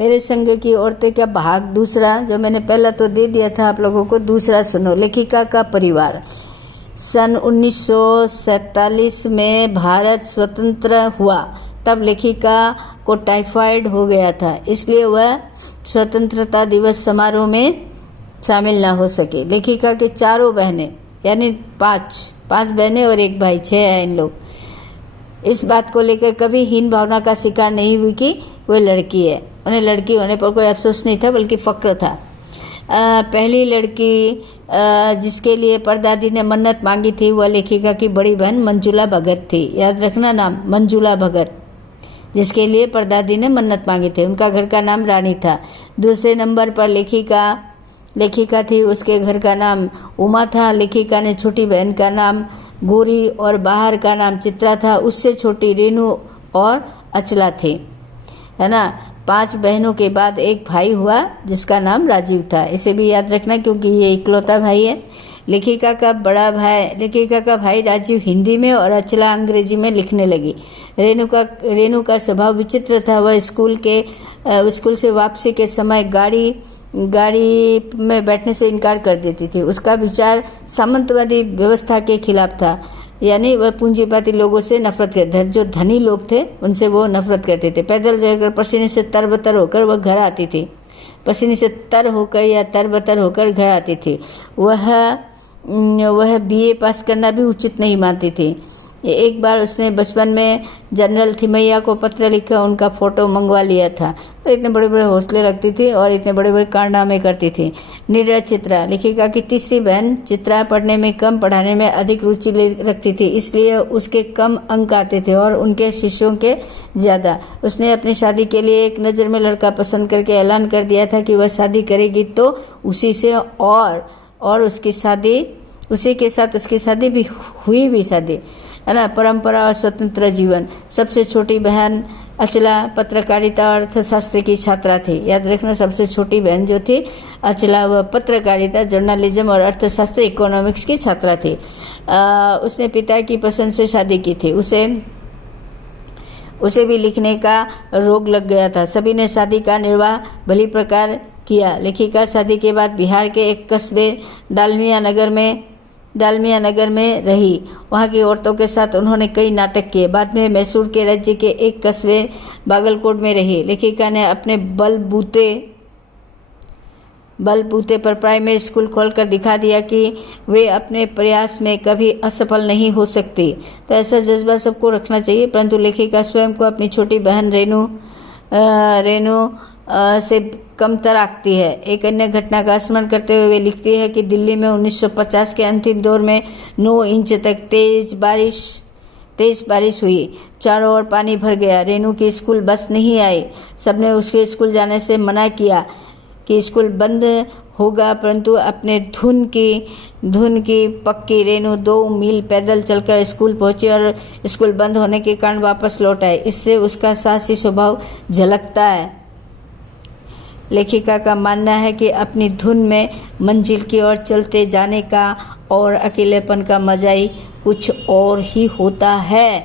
मेरे संग की औरतें का भाग दूसरा, जो मैंने पहला तो दे दिया था आप लोगों को, दूसरा सुनो। लेखिका का परिवार। सन 1947 में भारत स्वतंत्र हुआ, तब लेखिका को टाइफाइड हो गया था, इसलिए वह स्वतंत्रता दिवस समारोह में शामिल न हो सके। लेखिका के चारों बहनें, यानी पांच बहनें और एक भाई, 6 है इन लोग, इस बात को लेकर कभी हीन भावना का शिकार नहीं हुई कि वह लड़की है। उन्हें लड़की होने पर कोई अफसोस नहीं था, बल्कि फक्र था। पहली लड़की जिसके लिए परदादी ने मन्नत मांगी थी, वह लेखिका की बड़ी बहन मंजुला भगत थी। याद रखना नाम, मंजुला भगत, जिसके लिए परदादी ने मन्नत मांगी थी। उनका घर का नाम रानी था। दूसरे नंबर पर लेखिका थी, उसके घर का नाम उमा था। लेखिका ने छोटी बहन का नाम गौरी और बाहर का नाम चित्रा था। उससे छोटी रेणु और अचला थी, है ना। 5 बहनों के बाद एक भाई हुआ जिसका नाम राजीव था। इसे भी याद रखना क्योंकि ये इकलौता भाई है। लेखिका का भाई राजीव हिंदी में और अचला अंग्रेजी में लिखने लगी। रेणु का स्वभाव विचित्र था। वह स्कूल से वापसी के समय गाड़ी में बैठने से इनकार कर देती थी। उसका विचार सामंतवादी व्यवस्था के खिलाफ था, यानी वह पूंजीपति लोगों से नफरत करते, जो धनी लोग थे उनसे वो नफरत करते थे। पैदल चलकर पसीने से तरबतर होकर वह घर आती थी। पसीने से तर होकर या तरबतर होकर घर आती थी। वह बीए पास करना भी उचित नहीं मानती थी। एक बार उसने बचपन में जनरल थिमैया को पत्र लिखकर उनका फोटो मंगवा लिया था। तो इतने बड़े बड़े हौसले रखती थी और इतने बड़े बड़े कारनामे करती थी। निडर चित्रा, लेखिका की तीसरी बहन चित्रा, पढ़ने में कम, पढ़ाने में अधिक रुचि रखती थी, इसलिए उसके कम अंक आते थे और उनके शिष्यों के ज्यादा। उसने अपनी शादी के लिए एक नज़र में लड़का पसंद करके ऐलान कर दिया था कि वह शादी करेगी तो उसी से, और उसी के साथ उसकी शादी भी हुई भी, शादी, है ना। परंपरा और स्वतंत्र जीवन। सबसे छोटी बहन अचला पत्रकारिता और अर्थशास्त्र की छात्रा थी। याद रखना, सबसे छोटी बहन जो थी अचला, वह पत्रकारिता, जर्नलिज्म और अर्थशास्त्र, इकोनॉमिक्स की छात्रा थी। उसने पिता की पसंद से शादी की थी। उसे भी लिखने का रोग लग गया था। सभी ने शादी का निर्वाह भली प्रकार किया। लेखिका शादी के बाद बिहार के एक कस्बे डालमिया नगर में रही। वहां की औरतों के साथ उन्होंने कई नाटक किए। बाद में मैसूर के राज्य के एक कस्बे बागलकोट में रही। लेखिका ने अपने बलबूते पर प्राइमरी स्कूल खोलकर दिखा दिया कि वे अपने प्रयास में कभी असफल नहीं हो सकती। तो ऐसा जज्बा सबको रखना चाहिए, परंतु लेखिका स्वयं को अपनी छोटी बहन रेणु से कमतर आंकती है। एक अन्य घटना का स्मरण करते हुए वे लिखती है कि दिल्ली में 1950 के अंतिम दौर में 9 इंच तक तेज बारिश हुई। चारों ओर पानी भर गया। रेणु की स्कूल बस नहीं आई। सबने उसके स्कूल जाने से मना किया कि स्कूल बंद होगा, परंतु अपने धुन की पक्की रेणु 2 मील पैदल चलकर स्कूल पहुंची और स्कूल बंद होने के कारण वापस लौट आई। इससे उसका साहसी स्वभाव झलकता है। लेखिका का मानना है कि अपनी धुन में मंजिल की ओर चलते जाने का और अकेलेपन का मजा ही कुछ और ही होता है।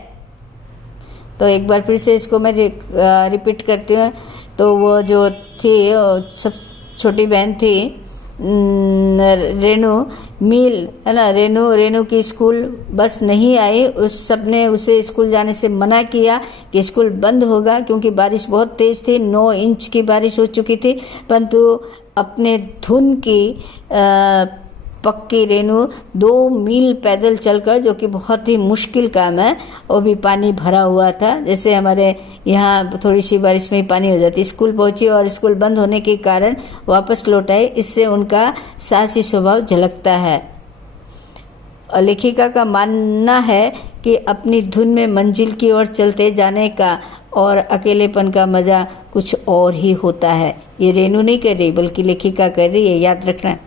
तो एक बार फिर से इसको मैं रिपीट करती हूँ। तो वो जो थी, सब छोटी बहन थी रेणु, है ना, रेणु की स्कूल बस नहीं आई। सबने उसे स्कूल जाने से मना किया कि स्कूल बंद होगा, क्योंकि बारिश बहुत तेज थी। 9 इंच की बारिश हो चुकी थी, परंतु अपने धुन की पक्की रेणु 2 मील पैदल चलकर, जो कि बहुत ही मुश्किल काम है, वो भी पानी भरा हुआ था, जैसे हमारे यहाँ थोड़ी सी बारिश में ही पानी हो जाती, स्कूल पहुंची और स्कूल बंद होने के कारण वापस लौट आई। इससे उनका साहसी स्वभाव झलकता है। लेखिका का मानना है कि अपनी धुन में मंजिल की ओर चलते जाने का और अकेलेपन का मजा कुछ और ही होता है। ये रेणु नहीं कर रही, बल्कि लेखिका कर रही है, याद रखना।